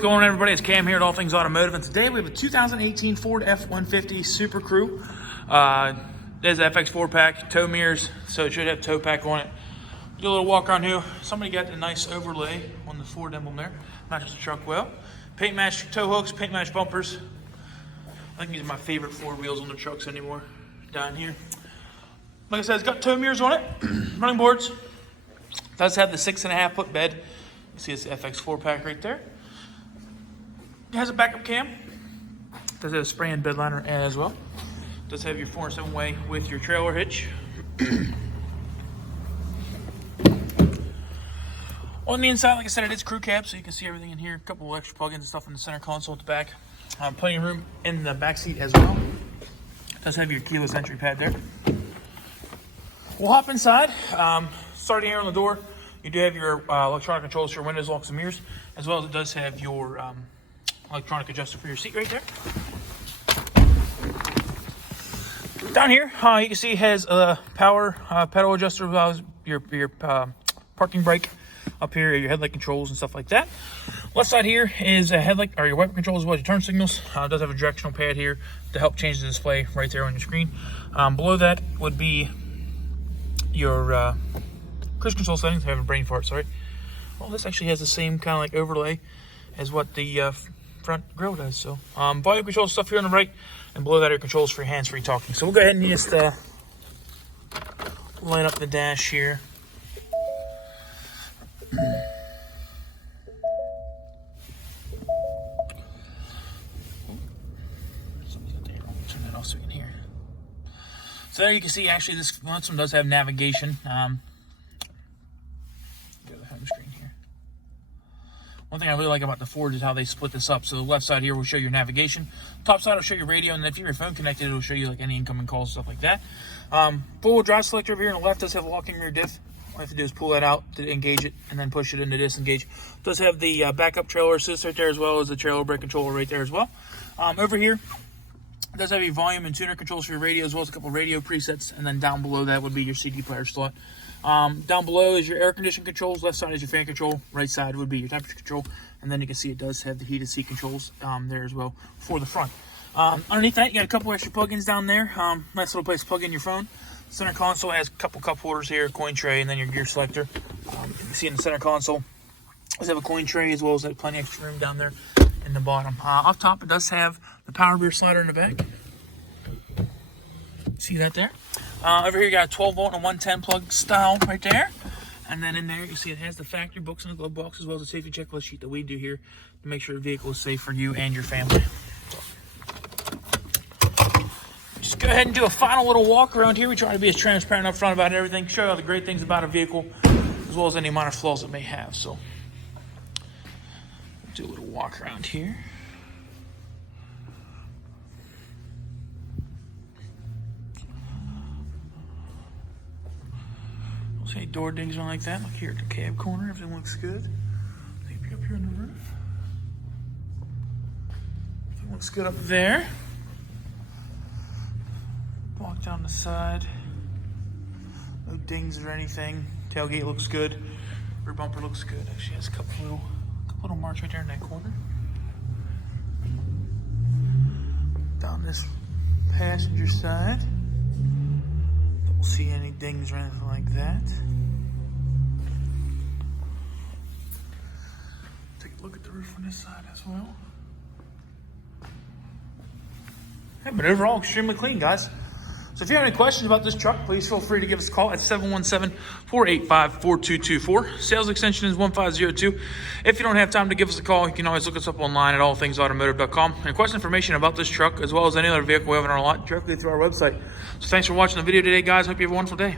What's going on, everybody? It's Cam here at All Things Automotive, and today we have a 2018 Ford F-150 Super Crew. There's an FX4 pack, tow mirrors, so it should have tow pack on it. Do a little walk around here. Somebody got a nice overlay on the Ford emblem there. Matches the truck well. Paint match tow hooks, paint match bumpers. I think these are my favorite Ford wheels on the trucks anymore. Down here, like I said, it's got tow mirrors on it, running boards. It does have the 6.5 foot bed. You see it's the FX4 pack right there. It has a backup cam. It does have a spray and bed liner as well. It does have your 4-7 way with your trailer hitch. On the inside, like I said, it is crew cab, so you can see everything in here. A couple of extra plugins and stuff in the center console at the back. Plenty of room in the back seat as well. It does have your keyless entry pad there. We'll hop inside. Starting here on the door, you do have your electronic controls for your windows, locks, and mirrors, as well as it does have your electronic adjuster for your seat right there. Down here, you can see it has a power pedal adjuster, as well as your parking brake. Up here, your headlight controls and stuff like that. Left side here is a headlight, or your wiper controls, as well as your turn signals. It does have a directional pad here to help change the display right there on your screen. Below that would be your cruise control settings. I have a brain fart, sorry. Well, this actually has the same kind of like overlay as what the front grille does. So volume control stuff here on the right, and below that are your controls for your hands-free talking. So we'll go ahead and just line up the dash here. Turn that off so we can hear. So there you can see, actually, this one does have navigation. Go to the home screen here. One thing I really like about the Ford is how they split this up. So the left side here will show your navigation. Top side will show your radio, and then if you have your phone connected, it will show you like any incoming calls, stuff like that. Four-wheel drive selector over here on the left does have a locking rear diff. All you have to do is pull that out to engage it, and then push it into disengage. It does have the backup trailer assist right there, as well as the trailer brake controller right there as well. Over here, it does have your volume and tuner controls for your radio, as well as a couple of radio presets, and then down below that would be your CD player slot. Down below is your air conditioning controls. Left side is your fan control. Right side would be your temperature control, and then you can see it does have the heated seat controls there as well for the front. Underneath that, you got a couple extra plugins down there. Nice little place to plug in your phone. Center console has a couple cup holders here, coin tray, and then your gear selector. You can see in the center console, it does have a coin tray, as well as plenty of extra room down there in the bottom. Up top, it does have the power rear slider in the back. See that there? Over here, you got a 12-volt and a 110 plug style right there. And then in there, you see it has the factory books in the glove box, as well as a safety checklist sheet that we do here to make sure the vehicle is safe for you and your family. Just go ahead and do a final little walk around here. We try to be as transparent up front about everything, show you all the great things about a vehicle, as well as any minor flaws it may have. So, do a little walk around here. Don't see any door dings or anything like that. Look here at the cab corner, everything looks good. Maybe up here on the roof. Everything looks good up there. Walk down the side. No dings or anything. Tailgate looks good. Rear bumper looks good. Actually has a couple little marks right there in that corner. Down this passenger side, don't see any dings or anything like that. Take a look at the roof on this side as well. Hey, but overall, extremely clean, guys. So if you have any questions about this truck, please feel free to give us a call at 717-485-4224. Sales extension is 1502. If you don't have time to give us a call, you can always look us up online at allthingsautomotive.com and request information about this truck, as well as any other vehicle we have in our lot, directly through our website. So thanks for watching the video today, guys. Hope you have a wonderful day.